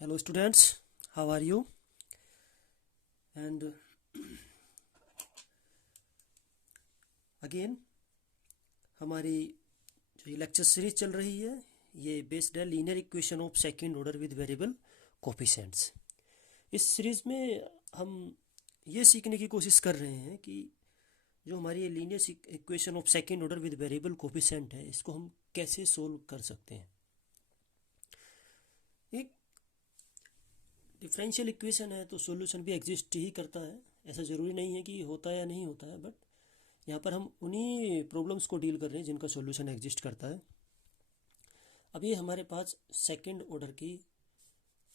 Hello students, how are you? And again हमारी जो ये लेक्चर सीरीज चल रही है ये बेस्ड है linear equation of second order with variable coefficients. इस सीरीज में हम ये सीखने की कोशिश कर रहे हैं कि जो हमारी ये linear equation of second order with variable coefficient है इसको हम कैसे सोल्व कर सकते हैं। एक डिफरेंशियल इक्वेशन है तो सॉल्यूशन भी एग्जिस्ट ही करता है, ऐसा ज़रूरी नहीं है कि होता है या नहीं होता है, बट यहाँ पर हम उन्हीं प्रॉब्लम्स को डील कर रहे हैं जिनका सॉल्यूशन एग्जिस्ट करता है। अब ये हमारे पास सेकंड ऑर्डर की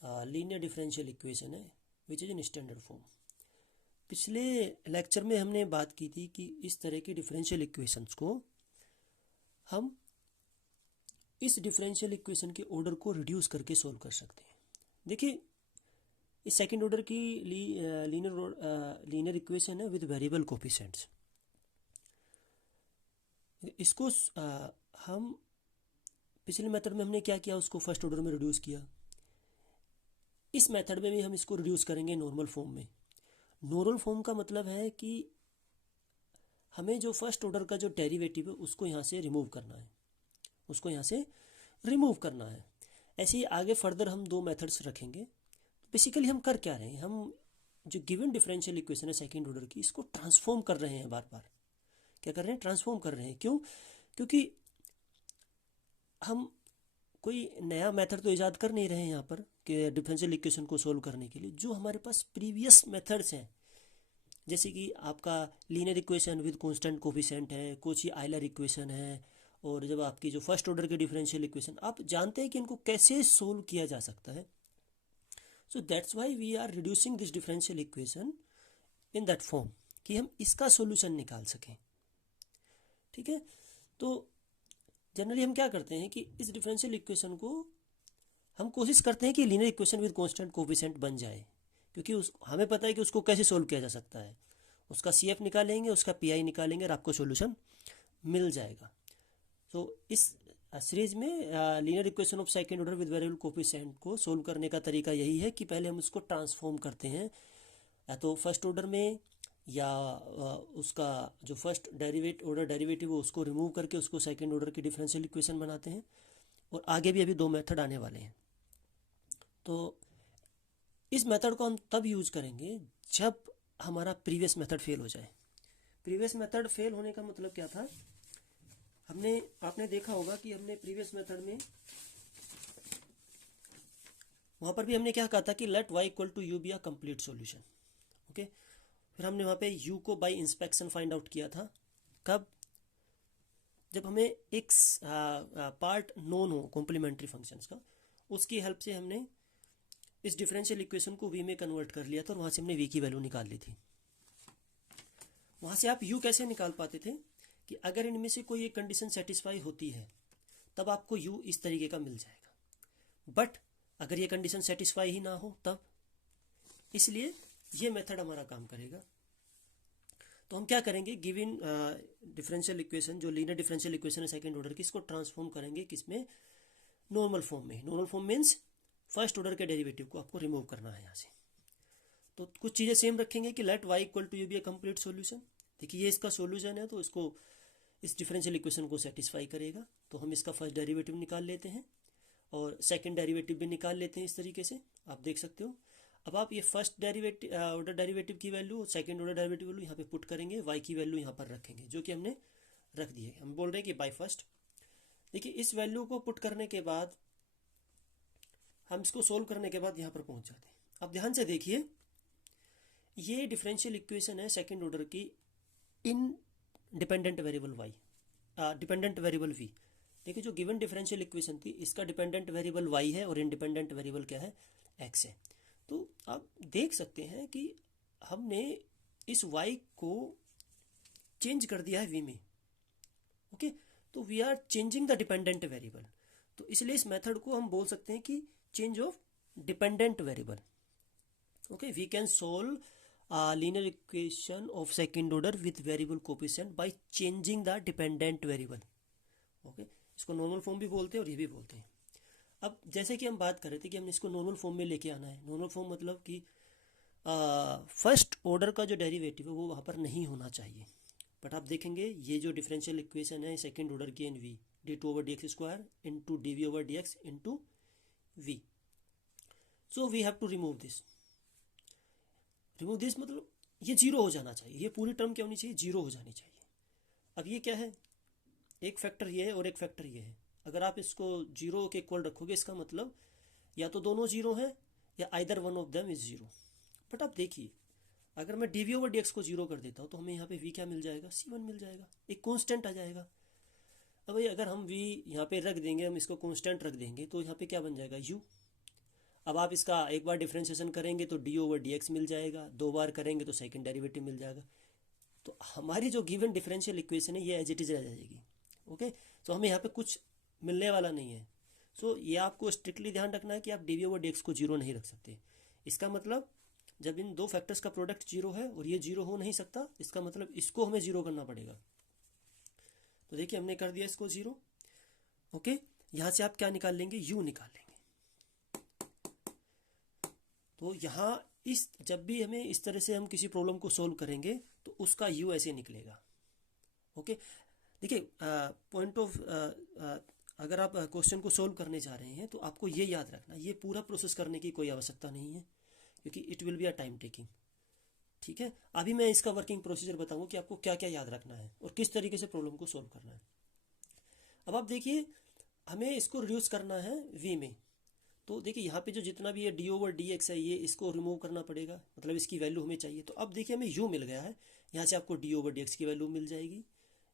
लीनियर डिफरेंशियल इक्वेशन है which is in standard form. पिछले लेक्चर में हमने बात की थी कि इस तरह की डिफरेंशियल इक्वेशंस को हम इस डिफरेंशियल इक्वेशन के ऑर्डर को रिड्यूस करके सोल्व कर सकते हैं। देखिए इस सेकंड ऑर्डर की लीनियर इक्वेशन है विद वेरिएबल कोफिशिएंट्स। इसको हम पिछले मेथड में हमने क्या किया, उसको फर्स्ट ऑर्डर में रिड्यूस किया। इस मेथड में भी हम इसको रिड्यूस करेंगे नॉर्मल फॉर्म में। नॉर्मल फॉर्म का मतलब है कि हमें जो फर्स्ट ऑर्डर का जो डेरिवेटिव है उसको यहाँ से रिमूव करना है, ऐसे ही आगे फर्दर हम दो मेथड्स रखेंगे। बेसिकली हम कर क्या रहे हैं, हम जो गिवन डिफरेंशियल इक्वेशन है सेकंड ऑर्डर की इसको ट्रांसफॉर्म कर रहे हैं, बार बार क्या कर रहे हैं, ट्रांसफॉर्म कर रहे हैं। क्यों? क्योंकि हम कोई नया मेथड तो इजाद कर नहीं रहे हैं यहाँ पर कि डिफरेंशियल इक्वेशन को सोल्व करने के लिए। जो हमारे पास प्रीवियस मेथड्स हैं, जैसे कि आपका linear equation with constant coefficient है, कोची आयलर इक्वेशन है, और जब आपकी जो फर्स्ट ऑर्डर की डिफरेंशियल इक्वेशन, आप जानते हैं कि इनको कैसे सोल्व किया जा सकता है। So that's why we are reducing this differential equation in that form कि हम इसका सोल्यूशन निकाल सकें। ठीक है, तो जनरली हम क्या करते हैं कि इस डिफरेंशियल इक्वेशन को हम कोशिश करते हैं कि linear equation with constant coefficient बन जाए, क्योंकि हमें पता है कि उसको कैसे सोल्व किया जा सकता है। उसका सी एफ निकालेंगे, उसका पी आई निकालेंगे और आपको सोल्यूशन मिल जाएगा। तो इस सीरीज में linear equation of second order with variable coefficient को सोल्व करने का तरीका यही है कि पहले हम उसको ट्रांसफॉर्म करते हैं, या तो फर्स्ट ऑर्डर में, या उसका जो फर्स्ट ऑर्डर डेरिवेटिव है उसको रिमूव करके उसको सेकंड ऑर्डर की डिफरेंशियल इक्वेशन बनाते हैं। और आगे भी अभी दो मेथड आने वाले हैं। तो इस मेथड को हम तब यूज़ करेंगे जब हमारा प्रीवियस मेथड फेल हो जाए। प्रीवियस मेथड फेल होने का मतलब क्या था, आपने देखा होगा कि हमने प्रीवियस मेथड में वहाँ पर भी हमने क्या कहा था कि let y equal to u be a complete solution. Okay, फिर हमने वहाँ पे u को बाय इंस्पेक्शन फाइंड आउट किया था। कब? जब हमें एक पार्ट नोन हो कॉम्प्लीमेंट्री फंक्शंस का, उसकी हेल्प से हमने इस डिफरेंशियल इक्वेशन को v में कन्वर्ट कर लिया था और वहाँ से हमने v की वैल्यू निकाल ली थी। वहाँ से आप u कैसे निकाल पाते थे कि अगर इनमें से कोई एक कंडीशन सेटिस्फाई होती है तब आपको u इस तरीके का मिल जाएगा, बट अगर ये कंडीशन सेटिस्फाई ही ना हो तब, इसलिए ये मेथड हमारा काम करेगा। तो हम क्या करेंगे, गिवन डिफरेंशियल इक्वेशन जो लीनियर डिफरेंशियल इक्वेशन है सेकंड ऑर्डर की, इसको ट्रांसफॉर्म करेंगे किसमें, नॉर्मल फॉर्म में। Normal form means first order के डेरिवेटिव को आपको रिमूव करना है यहाँ से। तो कुछ चीज़ें सेम रखेंगे कि let y equal to u be a complete solution. देखिए ये इसका सॉल्यूशन है तो इसको इस डिफरेंशियल इक्वेशन को सेटिस्फाई करेगा। तो हम इसका फर्स्ट डेरिवेटिव निकाल लेते हैं और सेकंड डेरिवेटिव भी निकाल लेते हैं। इस तरीके से आप देख सकते हो। अब आप ये फर्स्ट ऑर्डर डेरिवेटिव की value, second order derivative value यहाँ पे पुट करेंगे, y की वैल्यू यहाँ पर रखेंगे जो कि हमने रख दी है। हम बोल रहे हैं कि बाय फर्स्ट। देखिए इस वैल्यू को पुट करने के बाद हम इसको सोल्व करने के बाद यहाँ पर पहुँच जाते हैं। अब ध्यान से देखिए, ये डिफरेंशियल इक्वेशन है सेकंड ऑर्डर की independent variable y, dependent variable v। देखिए जो गिवन डिफरेंशियल इक्वेशन थी इसका डिपेंडेंट वेरिएबल y है और इंडिपेंडेंट वेरिएबल क्या है, x है। तो आप देख सकते हैं कि हमने इस y को चेंज कर दिया है v में। ओके, तो we are changing the dependent variable. तो इसलिए इस मेथड को हम बोल सकते हैं कि change of dependent variable. Okay, we can solve linear equation of second order with variable coefficient by changing the dependent variable। Okay, इसको नॉर्मल फॉर्म भी बोलते हैं और ये भी बोलते हैं। अब जैसे कि हम बात कर रहे थे कि हमने इसको नॉर्मल फॉर्म में लेके आना है। नॉर्मल फॉर्म मतलब कि फर्स्ट ऑर्डर का जो डेरिवेटिव है वो वहाँ पर नहीं होना चाहिए। बट आप देखेंगे ये जो डिफरेंशियल इक्वेशन है सेकंड ऑर्डर की, and v d two over d x square into d v over d x into v, so we have to remove this. Remove this मतलब ये जीरो हो जाना चाहिए, ये पूरी टर्म क्या होनी चाहिए, जीरो हो जानी चाहिए। अब ये क्या है, एक फैक्टर ये है और एक फैक्टर ये है। अगर आप इसको जीरो के इक्वल रखोगे इसका मतलब या तो दोनों जीरो हैं या either one of them is zero. But आप देखिए अगर मैं d v over d x को जीरो कर देता हूँ तो हमें यहाँ पे वी क्या मिल जाएगा, सी वन मिल जाएगा, एक कांस्टेंट आ जाएगा। अब भाई अगर हम वी यहाँ पे रख देंगे, हम इसको कांस्टेंट रख देंगे तो यहाँ पे क्या बन जाएगा, यू। अब आप इसका एक बार डिफ्रेंशिएशन करेंगे तो डी ओवर डी एक्स मिल जाएगा, दो बार करेंगे तो सेकंड डेरिवेटिव मिल जाएगा। तो हमारी जो गिवन डिफरेंशियल इक्वेशन है ये एज इट इज रह जाएगी। ओके, तो हमें यहाँ पे कुछ मिलने वाला नहीं है। सो ये आपको स्ट्रिक्टली ध्यान रखना है कि आप d v over d x को जीरो नहीं रख सकते। इसका मतलब जब इन दो फैक्टर्स का प्रोडक्ट जीरो है और ये जीरो हो नहीं सकता, इसका मतलब इसको हमें जीरो करना पड़ेगा। तो देखिए हमने कर दिया इसको जीरो। ओके, यहाँ से आप क्या निकाल लेंगे, यू निकाल लेंगे। तो यहाँ इस जब भी हमें इस तरह से हम किसी प्रॉब्लम को सोल्व करेंगे तो उसका यू ऐसे निकलेगा। ओके, देखिए पॉइंट ऑफ अगर आप क्वेश्चन को सोल्व करने जा रहे हैं तो आपको ये याद रखना, ये पूरा प्रोसेस करने की कोई आवश्यकता नहीं है क्योंकि it will be a time taking. ठीक है, अभी मैं इसका वर्किंग प्रोसीजर बताऊंगा कि आपको क्या क्या याद रखना है और किस तरीके से प्रॉब्लम को सोल्व करना है। अब आप देखिए हमें इसको रिड्यूस करना है वी में। तो देखिए यहाँ पे जो जितना भी ये डी ओवर डी एक्स है ये इसको रिमूव करना पड़ेगा, मतलब इसकी वैल्यू हमें चाहिए। तो अब देखिए हमें यू मिल गया है, यहाँ से आपको डी ओवर डी एक्स की वैल्यू मिल जाएगी,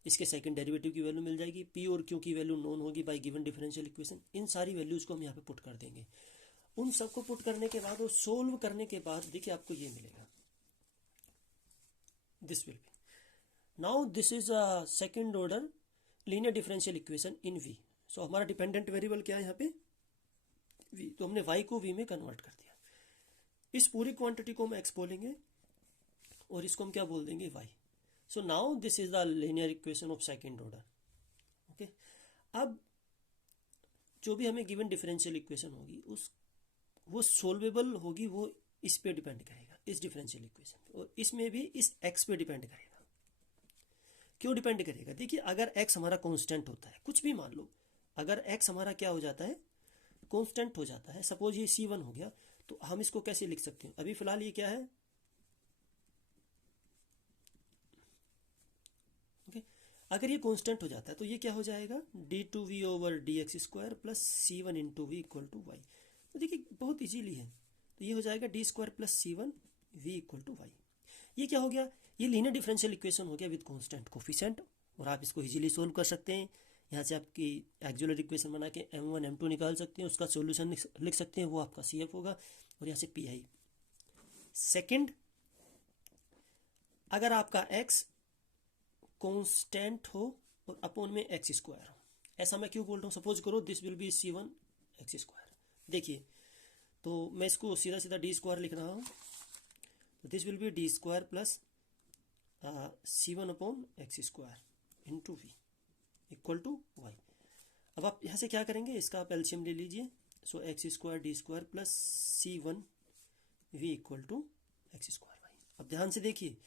इसके सेकंड डेरिवेटिव की वैल्यू मिल जाएगी, पी और क्यू की वैल्यू नोन होगी बाय गिवन डिफरेंशियल इक्वेशन। इन सारी वैल्यूज को हम यहाँ पे पुट कर देंगे। उन सबको पुट करने के बाद और सोल्व करने के बाद देखिए आपको ये मिलेगा, this will be now this is a second order linear differential equation in v. So हमारा डिपेंडेंट वेरिएबल क्या है यहाँ पे, वी। तो हमने y को v में कन्वर्ट कर दिया। इस पूरी क्वांटिटी को हम x बोलेंगे और इसको हम क्या बोल देंगे, y। So now this is the linear equation of second order. Okay, अब जो भी हमें गिवन डिफरेंशियल इक्वेशन होगी उस वो सोल्वेबल होगी, वो इस पे डिपेंड करेगा, इस डिफरेंशियल इक्वेशन पे, और इसमें भी इस x पे डिपेंड करेगा। क्यों डिपेंड करेगा, देखिए अगर x हमारा कांस्टेंट होता है, कुछ भी मान लो, अगर x हमारा क्या हो जाता है, कांस्टेंट हो जाता है, सपोज ये C1 हो गया, तो हम इसको कैसे लिख सकते हैं, अभी फिलहाल ये क्या है, ओके। अगर ये कांस्टेंट हो जाता है तो ये क्या हो जाएगा, d two v over d x square plus c one into v equal to y. तो देखिए बहुत इजीली है, तो ये हो जाएगा d square plus c one v equal to y. ये क्या हो गया, ये लीनियर डिफरेंशियल इक्वेशन हो गया विद कांस्टेंट कोफिशिएंट, और आप इसको इजीली सोल्व कर सकते हैं। यहाँ से आपकी एक्जुअलर इक्वेशन बना के m1 m2 निकाल सकते हैं, उसका सॉल्यूशन लिख सकते हैं, वो आपका CF होगा, और यहाँ से PI। सेकंड, अगर आपका x कांस्टेंट हो और अपॉन में x स्क्वायर हो, ऐसा मैं क्यों बोल रहा हूँ, सपोज करो this will B C1 x square. देखिए तो मैं इसको सीधा सीधा डी स्क्वायर लिख रहा हूँ, तो this will be d square plus C1 upon x square into v equal to y. अब आप यहाँ से क्या करेंगे, इसका आप एलसीएम ले लीजिए। So x square d square plus C1 v equal to x square y. अब ध्यान से देखिए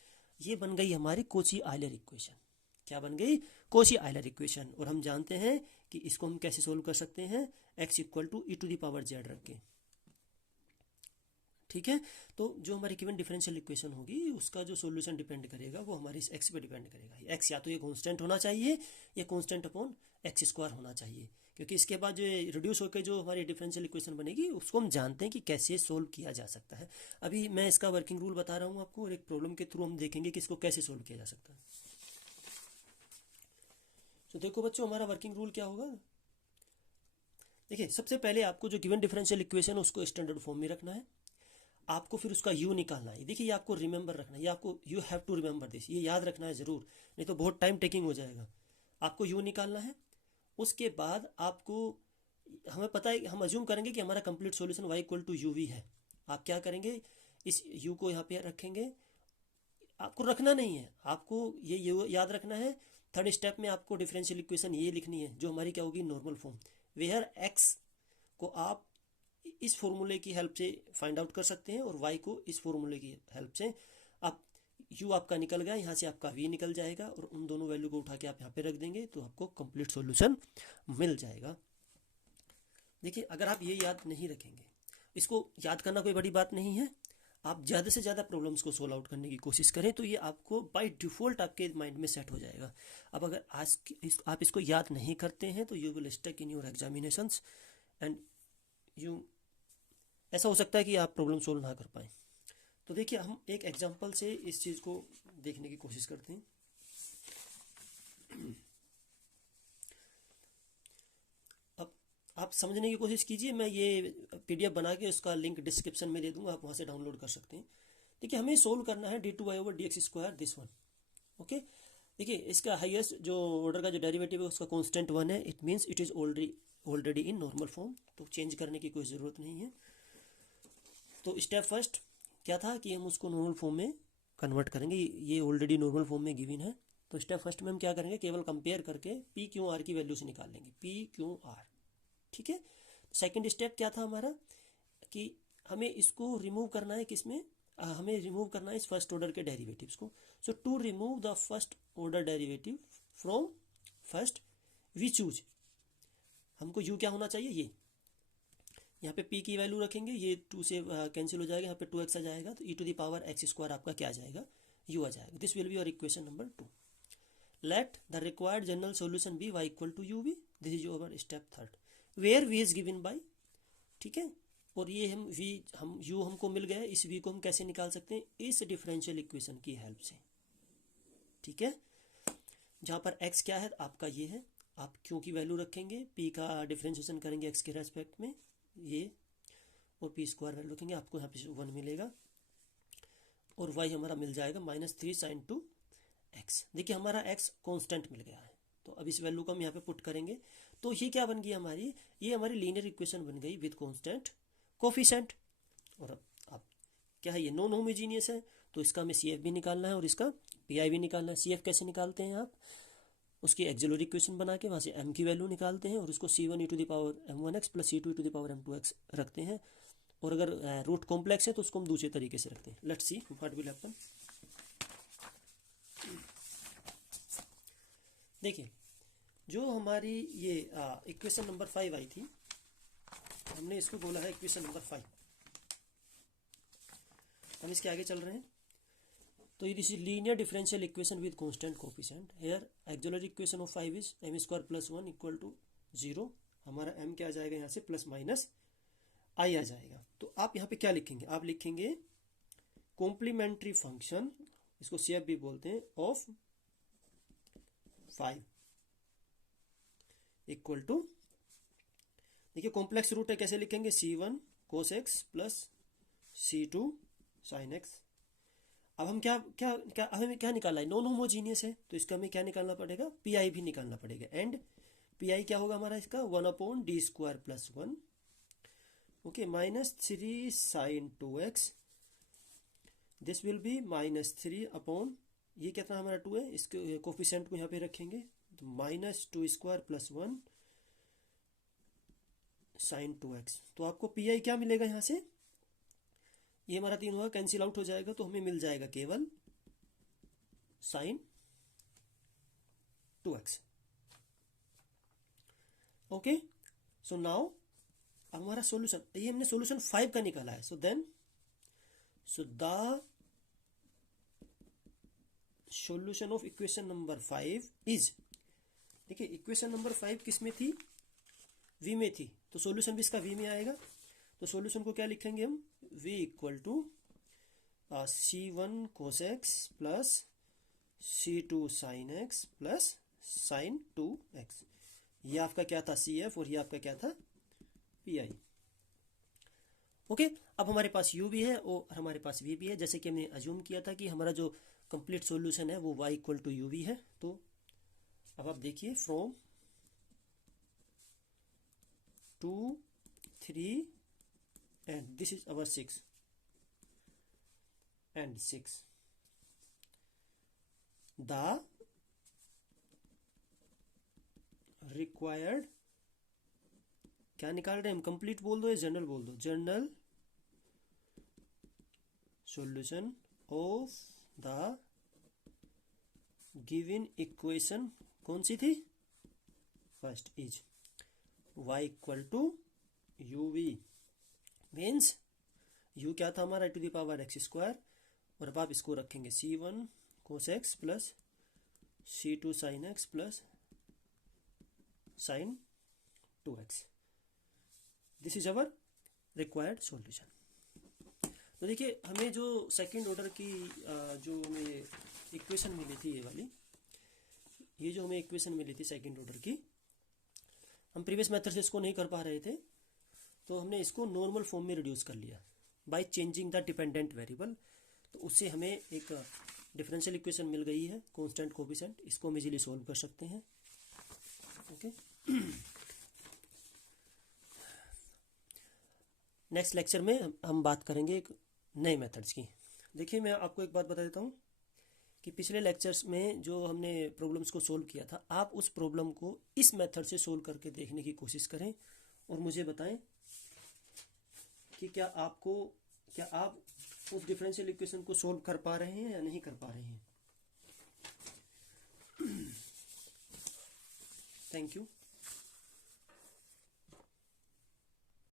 ये बन गई हमारी कोची आयलर इक्वेशन। क्या बन गई, कोची आयलर इक्वेशन। और हम जानते हैं कि इसको हम कैसे सोल्व कर सकते हैं, x equal to e to the power z रख के। ठीक है, तो जो हमारी गिवन डिफरेंशियल इक्वेशन होगी उसका जो सॉल्यूशन डिपेंड करेगा वो हमारी इस x पे डिपेंड करेगा। x या तो ये कांस्टेंट होना चाहिए या कांस्टेंट अपॉन एक्स स्क्वायर होना चाहिए, क्योंकि इसके बाद जो रिड्यूस होकर जो हमारी डिफरेंशियल इक्वेशन बनेगी उसको हम जानते हैं कि कैसे सोल्व किया जा सकता है। अभी मैं इसका वर्किंग रूल बता रहा हूँ आपको, और एक प्रॉब्लम के थ्रू हम देखेंगे कि इसको कैसे सोल्व किया जा सकता है। तो देखो बच्चों हमारा वर्किंग रूल क्या होगा। देखिए सबसे पहले आपको जो गिवन डिफरेंशियल इक्वेशन है उसको स्टैंडर्ड फॉर्म में रखना है, आपको फिर उसका यू निकालना है। देखिए ये आपको रिमेंबर रखना है, ये आपको you have to remember this, ये याद रखना है ज़रूर, नहीं तो बहुत टाइम टेकिंग हो जाएगा। आपको यू निकालना है, उसके बाद आपको, हमें पता है, हम अज्यूम करेंगे कि हमारा complete solution y equal to u v है। आप क्या करेंगे, इस u को यहाँ पे रखेंगे, आपको रखना नहीं है, आपको ये याद रखना है। थर्ड स्टेप में आपको डिफरेंशियल इक्वेशन ये लिखनी है जो हमारी क्या होगी, नॉर्मल फॉर्म, वेयर x को आप इस फॉर्मूले की हेल्प से फाइंड आउट कर सकते हैं और y को इस फॉर्मूले की हेल्प से आप u आपका निकल गया, यहाँ से आपका v निकल जाएगा और उन दोनों वैल्यू को उठा के आप यहाँ पे रख देंगे तो आपको कंप्लीट सॉल्यूशन मिल जाएगा। देखिए, अगर आप ये याद नहीं रखेंगे, इसको याद करना कोई बड़ी बात नहीं है, आप ज़्यादा से ज़्यादा प्रॉब्लम्स को सोल्व आउट करने की कोशिश करें तो ये आपको बाय डिफ़ॉल्ट आपके माइंड में सेट हो जाएगा। अब अगर आप इसको याद नहीं करते हैं तो you will stuck in your examinations and you, ऐसा हो सकता है कि आप प्रॉब्लम सोल्व ना कर पाएँ। तो देखिए, हम एक एग्जांपल से इस चीज़ को देखने की कोशिश करते हैं। अब आप समझने की कोशिश कीजिए, मैं ये PDF बना के उसका लिंक डिस्क्रिप्शन में दे दूंगा, आप वहाँ से डाउनलोड कर सकते हैं। देखिए, हमें सोल्व करना है d2y/dx², दिस वन। ओके, देखिए इसका हाईएस्ट जो ऑर्डर का जो डेरिवेटिव है उसका कांस्टेंट 1 है, it means it is already in normal form, तो चेंज करने की कोई ज़रूरत नहीं है। तो स्टेप फर्स्ट क्या था कि हम उसको नॉर्मल फॉर्म में कन्वर्ट करेंगे, ये ऑलरेडी नॉर्मल फॉर्म में गिवन है। तो स्टेप फर्स्ट में हम क्या करेंगे, केवल कंपेयर करके पी क्यू आर की वैल्यू से निकाल लेंगे, पी क्यू आर। ठीक है, सेकंड स्टेप क्या था हमारा कि हमें इसको रिमूव करना है, किसमें, हमें रिमूव करना है इस फर्स्ट ऑर्डर के डेरिवेटिव्स को। So to remove the first order derivative from first v choose, हमको यू क्या होना चाहिए, ये यहाँ पे p की वैल्यू रखेंगे, ये 2 से कैंसिल हो जाएगा, यहाँ पे 2x आ जाएगा, तो e⁻x² आपका क्या आ जाएगा, u आ जाएगा। This will be your equation number 2। Let the required general solution be y = ub, this is your step third, where v is given by. ठीक है, और ये हम u हमको मिल गया, इस v को हम कैसे निकाल सकते हैं, इस डिफरेंशियल इक्वेशन की हेल्प से। ठीक है, जहाँ पर x क्या है आपका, ये है, आप q की वैल्यू रखेंगे, p का डिफरेंशिएशन करेंगे x के रेस्पेक्ट में, ये, और p² वैल्यू रखेंगे, आपको यहाँ पे 1 मिलेगा, और y हमारा मिल जाएगा -3 sin 2x। देखिए हमारा x कांस्टेंट मिल गया है, तो अब इस वैल्यू को हम यहाँ पे पुट करेंगे, तो ये क्या बन गई हमारी, ये हमारी लीनियर इक्वेशन बन गई विद कांस्टेंट कोफिशिएंट। और अब क्या है, ये नॉन होमोजीनियस है, तो इसका हमें CF भी निकालना है और इसका PI भी निकालना है। CF कैसे निकालते हैं आप, उसकी एक्सिलरी इक्वेशन बना के वहाँ से m की वैल्यू निकालते हैं और उसको c1e⁻m1x + c2e⁻m2x रखते हैं, और अगर रूट कॉम्प्लेक्स है तो उसको हम दूसरे तरीके से रखते हैं। Let's see what will happen. देखिए, जो हमारी ये इक्वेशन नंबर 5 आई थी, हमने इसको बोला है इक्वेशन नंबर 5। हम इसके आगे चल रहे हैं, तो ये this is linear differential equation with constant coefficient. Here axillary equation of 5 is m² + 1 = 0। हमारा m क्या आ जाएगा यहाँ से, ± i आ जाएगा। तो आप यहाँ पे क्या लिखेंगे, आप लिखेंगे कॉम्प्लीमेंट्री फंक्शन, इसको CF भी बोलते हैं, ऑफ 5 इक्वल टू, देखिए कॉम्प्लेक्स रूट है, कैसे लिखेंगे, c1 cos x + c2 sin x। अब हम हमें क्या निकालना है, नॉन होमोजीनियस है, तो इसका हमें क्या निकालना पड़ेगा, PI भी निकालना पड़ेगा। एंड PI क्या होगा हमारा, इसका 1/d² + 1, okay, -3 sin 2x, this will B -3 ये कितना हमारा 2 है, इसके कोफिशिएंट को यहाँ पे रखेंगे, तो -2² + 1 sin 2x। तो आपको PI क्या मिलेगा यहाँ से, ये हमारा 3 होगा, कैंसिल आउट हो जाएगा, तो हमें मिल जाएगा केवल sin 2x। Okay, so now हमारा सॉल्यूशन, ये हमने सॉल्यूशन 5 का निकाला है। So the solution of equation number 5 is, देखिए इक्वेशन नंबर 5 किस में थी, v में थी, तो सॉल्यूशन भी इसका v में आएगा। तो सॉल्यूशन को क्या लिखेंगे हम, v = c1 cos x + c2 sin x + sin 2x। ये आपका क्या था, CF, और ये आपका क्या था, PI। ओके, अब हमारे पास u भी है और हमारे पास v भी है, जैसे कि हमने अज्यूम किया था कि हमारा जो कंप्लीट सॉल्यूशन है वो y = u है। तो अब आप देखिए, from 2 3 and this is our 6 and 6, the required क्या निकाल रहे हैं हम, कंप्लीट बोल दो या जनरल बोल दो, general solution of the given equation, कौन सी थी, first is y equal to u v, means u क्या था हमारा to the power x square, और अब आप इसको रखेंगे c1 cos x plus c2 sin x plus sin 2x, this is our required solution. तो देखिए हमें जो सेकंड ऑर्डर की जो हमें इक्वेशन मिली थी, ये वाली, ये जो हमें इक्वेशन मिली थी सेकंड ऑर्डर की, हम प्रीवियस मेथड से इसको नहीं कर पा रहे थे, तो हमने इसको नॉर्मल फॉर्म में रिड्यूस कर लिया by changing the dependent variable. तो उससे हमें एक डिफरेंशियल इक्वेशन मिल गई है कांस्टेंट कोफिशिएंट, इसको हम इजीली सोल्व कर सकते हैं। ओके, नेक्स्ट लेक्चर में हम बात करेंगे एक नए मेथड्स की। देखिए मैं आपको एक बात बता देता हूँ कि पिछले लेक्चर्स में जो हमने प्रॉब्लम्स को सोल्व किया था, आप उस प्रॉब्लम को इस मेथड से सोल्व करके देखने की कोशिश करें और मुझे बताएं कि क्या आप उस डिफरेंशियल इक्वेशन को सोल्व कर पा रहे हैं या नहीं कर पा रहे हैं। Thank you.